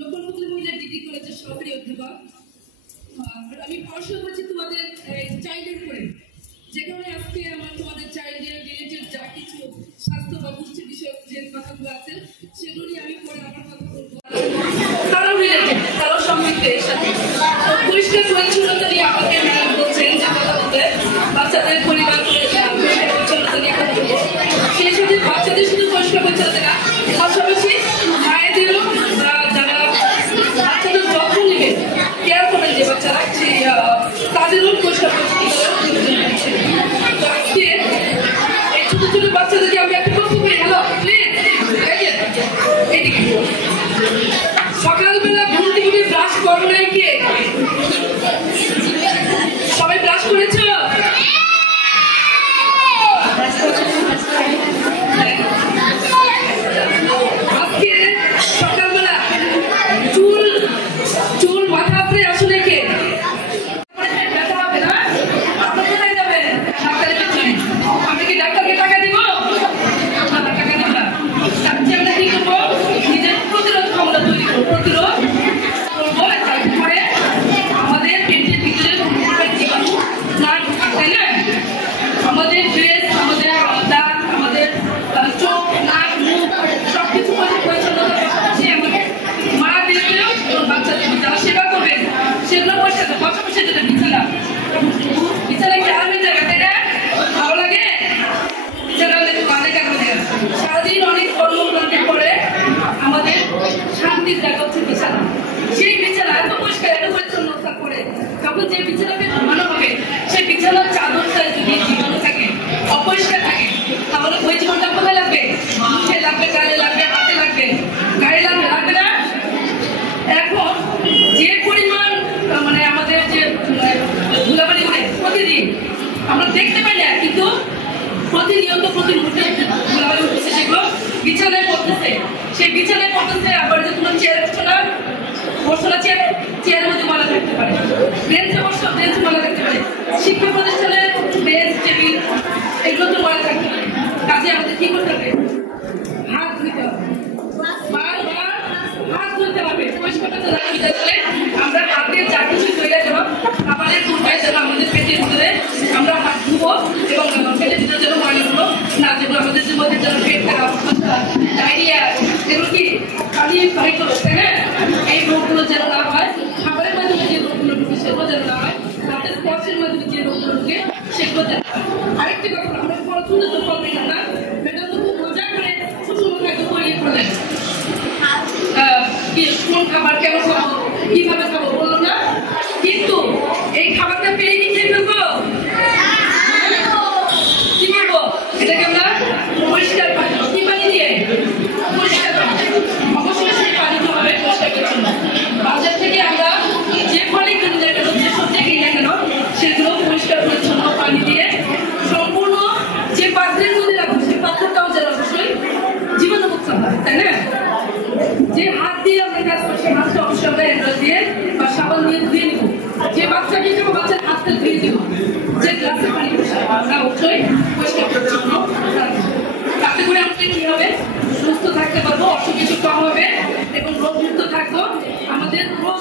লোকনপুর মহিলা ডিগ্রি কলেজের সহকারী অধ্যাপক। আমি পড়াশোনা করছি তোমাদের চাইল্ডের উপরে, যে কারণে আজকে আমার তোমাদের চাইল্ডের রিলেটেড যা কিছু স্বাস্থ্য বা পুষ্টি বিষয়ক যে কথাগুলো আছে সেগুলো নিয়ে আমি পরে আমার কথা বলবো। কারো রিলেটেড, কারো সম্পর্কে এর সাথে পরিষ্কার পরিচ্ছন্নতা নিয়ে আমাকে ম্যাডাম বলছেন যে কথা বলতে, বাচ্চাদের পরিবার পরিচ্ছন্নতা নিয়ে কথা বলবো। সেই সাথে বাচ্চাদের শুধু পরিষ্কার পরিচ্ছন্নতা না, পাশাপাশি মায়েদেরও যারা বাচ্চাদের যত্ন নেবে, কেয়ার করবেন যে বাচ্চারা, সেই তাদেরও পরিষ্কার পরিচ্ছন্নতা। আজকে এই ছোট ছোট বাচ্চাদেরকে আমি একটা কথা বলি, হ্যালো এদিকে সকালবেলা ঘুম থেকে ব্রাশ করো নাই কে? সবাই ব্রাশ করেছ? আজকে সকালবেলা চুল মাথা আপনি আসলে কে? ব্যথা হবে না? আপনি কোথায় যাবেন? ডাক্তারের পিছনে। আমি কি ডাক্তারকে টাকা দিব? টাকা দিব না। আমরা কি করবো? নিজের প্রতিরোধ ক্ষমতা তৈরি করবো, প্রতিরোধ করবো, তারপরে আমাদের পেটের ভিতরে জীবাণু না ঢুকার, তাই না? আমাদের ড্রেস, আমাদের দাঁত, আমাদের চোখ, নাক, মুখ সবকিছু পরিচ্ছন্নতা পাশাপাশি আমাদের মাদেরকেও বাচ্চাদের যারা সেবা করবেন সেগুলো পরিষ্কার, পাশাপাশি যেটা বিছানা, বিছানা কি আরামের জায়গা, তাই না? ভালো লাগে বিছানা হলে কাঁদে কেন? সারাদিন অনেক কর্মক্রান্তির পরে আমাদের শান্তির জায়গা হচ্ছে বিছানা। সেই বিছানা এত পরিষ্কার, এত পরিচ্ছন্নতা করে যখন যে বিছানাকে ঘুমানো হবে, সেই বিছানার চাদরটায় যদি জীবাণু থাকে, অপরিষ্কার থাকে, তাহলে ওই জীবনটা কোথায় লাগবে? মুখে লাগবে, গায়ে লাগবে, হাতে লাগবে, গায়ে লাগবে, লাগবে না? এখন যে পরিমাণ মানে আমাদের যে ধুলাবালি করে প্রতিদিন আমরা দেখতে পাই না, কিন্তু প্রতিনিয়ত প্রতি মুহূর্তে ধুলাবালি উঠতেছে, সেগুলো বিছানায় পড়তেছে। সেই বিছানায় পড়তেছে, আবার যে তোমার চেয়ার বসছো না, চেয়ারের মধ্যে ময়লা থাকতে পারে, বেঞ্চে বসছো, বেঞ্চে ময়লা থাকতে পারে, শিক্ষা প্রতিষ্ঠানের বেঞ্চ, টেবিল, এগুলো তো ময়লা থাকতে পারে। কাজে আমাদের কি করতে হবে? হাত ধুতে হবে, বারবার হাত ধুতে হবে। পরিষ্কারতা রাখতে গেলে আমরা হাতে যা কিছু তৈরি দেবো, খাবারের পূর্বে যেন আমাদের পেটের ভিতরে আমরা হাত ধুবো, এবং পেটের ভিতরে যেন ময়লাগুলো না, যেগুলো আমাদের মধ্যে যেন পেট খারাপ, ডায়রিয়া, এগুলো কি পানি পানি করো, তাই না? এই রোগগুলো যেন না হয়, খাবারের মাধ্যমে যে রোগগুলো ঢুকে সেগুলো যেন না হয়, হাতের স্পর্শের মাধ্যমে যে রোগগুলো ঢুকে সেগুলো যেন হয়। আরেকটি কথা, আমরা পড়াশোনা তো করবেন না, ম্যাডাম তো খুব মজা করে ছোট খাদ্য তৈরি করলেন, কোন খাবার কেন খাবো, কিভাবে খাবো বললো না, কিন্তু এই খাবারটা পেয়ে কি খেয়ে ফেলবো? কি করবো? এটাকে আমরা পরিষ্কার পানি, কি পানি দিয়ে? পরিষ্কার পানি। অবশ্যই সেই পানিতে হবে পরিষ্কার পরিচ্ছন্ন। বাজার থেকে আমরা যে ফলে কিনে না কেন, যে সবজি কিনে না কেন, সেগুলো পরিষ্কার পরিচ্ছন্ন পানি দিয়ে সম্পূর্ণ যে পাত্রের মধ্যে রাখবো, সেই পাত্রটাও যেন অবশ্যই জীবাণুমুক্ত হয়, তাই না? যে হাত দিয়ে আমরা কাজ করছি, হাতটা অবশ্যই আমরা হ্যান্ডওয়াশ দিয়ে বা সাবান দিয়ে ধুয়ে নিব। যে বাচ্চাকে দেবো, বাচ্চার হাতটা ধুয়ে দিব। যে গ্লাসে পানি আমরা অবশ্যই পরিষ্কার পরিচ্ছন্ন রাখবো। তাতে করে আমাদের কি হবে? সুস্থ থাকতে পারবো, অসুখ কিছু কম হবে এবং রোগমুক্ত থাকবো। আমাদের রোগ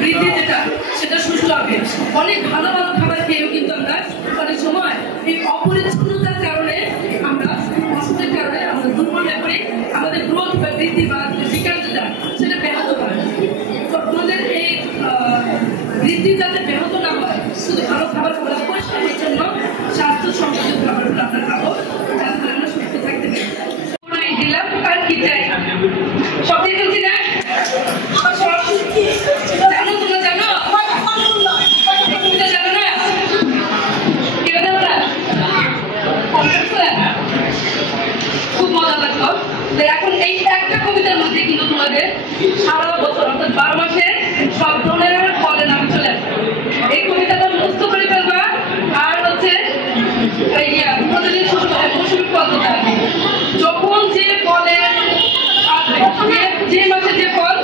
বৃদ্ধি যেটা, সেটা সুস্থ হবে। অনেক ভালো ভালো খাবার খেয়েও কিন্তু আমরা অনেক সময় এই অপরিচ্ছন্নতার কারণে, আমরা অসুখের কারণে আমরা দুর্বল হয়ে পড়ি, আমাদের গ্রোথ বা বৃদ্ধি বা বিকাশ যেটা, সেটা ব্যাহত হয়। তো আমাদের এই বৃদ্ধি যাতে ব্যাহত না হয়, শুধু ভালো খাবার খাবো, পরিষ্কার পরিচ্ছন্ন স্বাস্থ্য সম্পর্কিত খাবারগুলো আমরা খাবো, যাতে আমরা সুস্থ থাকতে পারি। দিলাম আর কি চাই, সব দিয়ে তুলছি না? জানো, তোমরা জানো? জানো না? খুব মজা লাগলো। এখন এই একটা কবিতার মধ্যে কিন্তু তোমাদের সারা বছর অর্থাৎ 12 মাসের সব ধরনের ফলের নাম চলে আসবে। এই কবিতাটা মুক্ত করে ফেলবা, আর হচ্ছে মৌসুমী ফল দিতে, যখন যে ফলের আসবে, যে মাসে যে ফল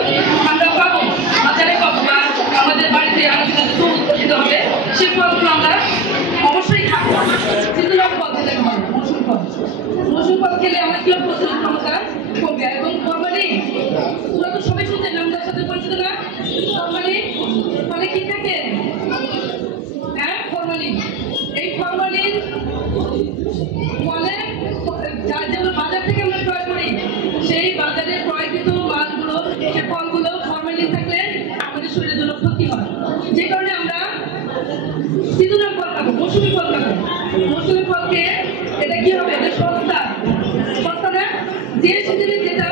আমরা পাবো, বাজারে পাবো বা আমাদের বাড়িতে আমাদের উৎপাদিত হবে, সেই ফলগুলো আমরা অবশ্যই খাবো। সিজনাল ফল যেটাকে বলে মৌসুমী ফল, মৌসুমী ফল খেলে আমার কি প্রচুর ক্ষমতা কমবে এবং কোরবানি ফরমালিন ফলে যার জন্য বাজার থেকে আমরা ক্রয় করি, সেই বাজারে ক্রয়কৃত মালগুলো, সে ফলগুলো ফরমালিন থাকলে আমাদের শরীরের জন্য ক্ষতি হয়। যে কারণে আমরা সিজনাল ফল খাবো, মৌসুমী ফল খাবো। মৌসুমী ফলকে এটা কি হবে, এটা সস্তা, সস্তা না, যে সিজনে যেটা